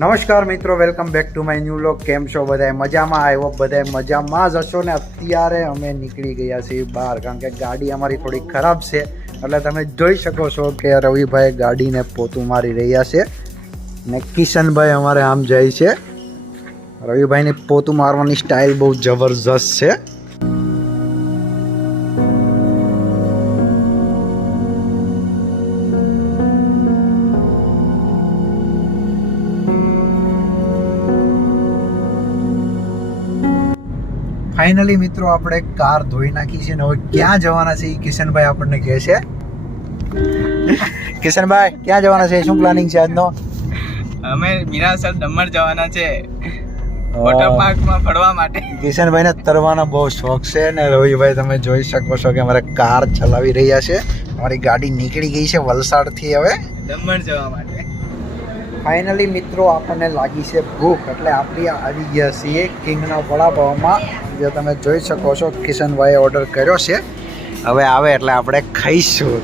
નમસ્કાર મિત્રો, welcome back to my new vlog. કેમ છો બધાય? મજામાં? આવ્યો બધાય મજામાં જ હશો ને. અત્યારે અમે નીકળી ગયા છીએ બહાર, કારણ કે ગાડી અમારી થોડી ખરાબ છે. એટલે તમે જોઈ શકો છો કે રવિભાઈ ગાડીને પોતું મારી રહ્યા છે ને કિશનભાઈ અમારે આમ જાય છે. રવિભાઈની પોતું મારવાની સ્ટાઇલ બહુ જબરજસ્ત છે. ફાઇનલી મિત્રો આપણે કાર ધોઈ નાખી છે ને હવે ક્યાં જવાના છે એ કિશનભાઈ આપણને કહે છે. કિશનભાઈ ક્યાં જવાના છે? શું પ્લાનિંગ છે આજનો? અમે મીરાસર દમણ જવાના છે વોટર પાર્કમાં ફરવા માટે. કિશનભાઈને તરવાનો બહુ શોખ છે ને રવિભાઈ તમે જોઈ શકો છો કે અમારે કાર ચલાવી રહ્યા છે. અમારી ગાડી નીકળી ગઈ છે વલસાડથી હવે દમણ જવા માટે. ફાઇનલી મિત્રો આપણને લાગી છે ભૂખ, એટલે આપણે આવી ગયા છીએ કિંગના વડાપાવમાં. જે તમે જોઈ શકો છો કિશનભાઈએ ઓર્ડર કર્યો છે. હવે આવે એટલે આપણે ખાઈશું.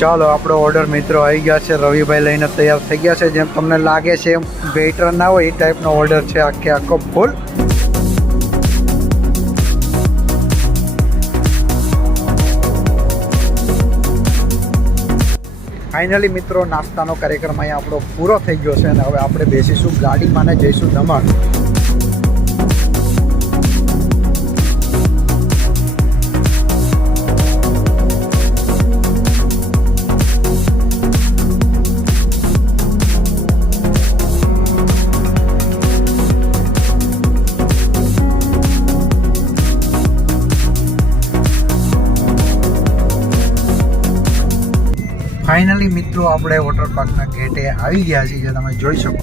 ચાલો, આપણો ઓર્ડર મિત્રો આવી ગયા છે. રવિભાઈ લઈને તૈયાર થઈ ગયા છે. જેમ તમને લાગે છે એમ વેઇટર ના હોય એ ટાઈપનો ઓર્ડર છે, આખો ફૂલ. ફાઇનલી મિત્રો નાસ્તાનો કાર્યક્રમ અહીંયા આપણો પૂરો થઈ ગયો છે અને હવે આપણે બેસીશું ગાડીમાં ને જઈશું દમણ. ફાઇનલી મિત્રો આપણે વોટર પાર્કના ગેટે આવી ગયા છીએ, જે તમે જોઈ શકો.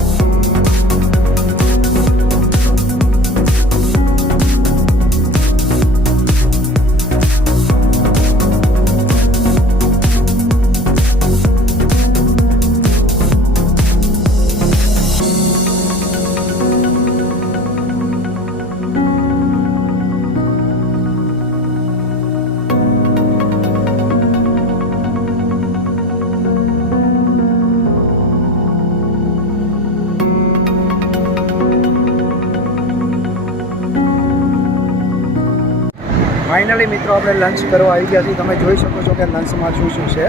ફાઇનલી મિત્રો આપણે લંચ કરવા આવી ગયા છીએ. તમે જોઈ શકો છો કે લંચમાં શું શું છે.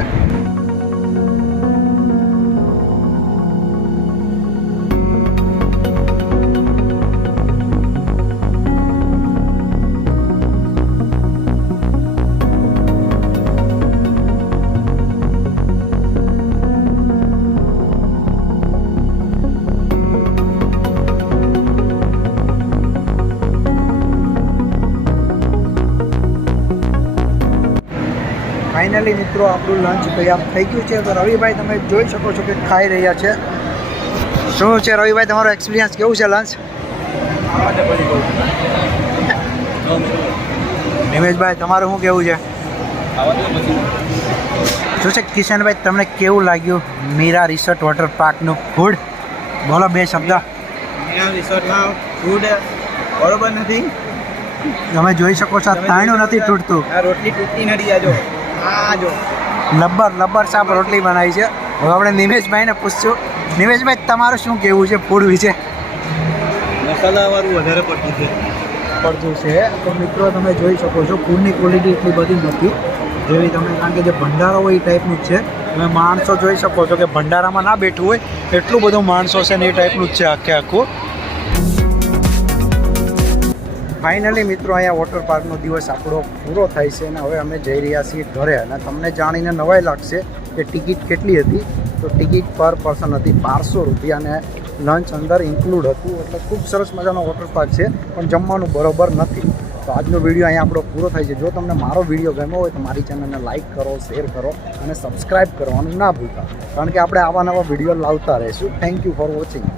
ફાઇનલી મિત્રો આપણું લંચ તૈયાર થઈ ગયું છે. તો રવિભાઈ તમે જોઈ શકો છો કે ખાઈ રહ્યા છે. શું છે રવિભાઈ તમારો એક્સપિરિયન્સ, કેવું છે લંચ? નિમેશભાઈ તમારું શું કેવું છે? શું છે કિશનભાઈ, તમને કેવું લાગ્યું મીરા રિસોર્ટ વોટર પાર્કનું ફૂડ? બોલો બે શબ્દ. મીરા રિસોર્ટમાં ફૂડ બરોબર નથી. તમે જોઈ શકો છો તાણું નથી તૂટતું. આ રોટલી તૂટતી નથી. આજો આ જો લબ્બર સાપ રોટલી બનાવી છે. હવે આપણે નિમેશભાઈને પૂછશું. નિમેશભાઈ તમારું શું કહેવું છે ફૂડ વિશે? મસાલાવાળું વધારે પડતું છે. તો મિત્રો તમે જોઈ શકો છો ફૂડની ક્વોલિટી એટલી બધી નથી જેવી તમે, કારણ કે જે ભંડારો હોય એ ટાઈપનું જ છે. તમે માણસો જોઈ શકો છો કે ભંડારામાં ના બેઠું હોય એટલું બધું માણસો છે ને એ ટાઈપનું જ છે આખે આખું. ફાઇનલી મિત્રો અહીંયા વોટર પાર્કનો દિવસ આપણો પૂરો થાય છે અને હવે અમે જઈ રહ્યા છીએ ઘરે. અને તમને જાણીને નવાઈ લાગશે કે ટિકિટ કેટલી હતી. તો ટિકિટ પર પર્સન હતી 1200 રૂપિયા અને લંચ અંદર ઇન્ક્લુડ હતું. એટલે ખૂબ સરસ મજાનો વોટર પાર્ક છે, પણ જમવાનું બરોબર નથી. તો આજનો વિડીયો અહીંયા આપણો પૂરો થાય છે. જો તમને મારો વિડીયો ગમ્યો હોય તો મારી ચેનલને લાઇક કરો, શેર કરો અને સબસ્ક્રાઈબ કરવાનું ના ભૂલતા, કારણ કે આપણે આવા નવા વિડીયો લાવતા રહીશું. Thank you for watching.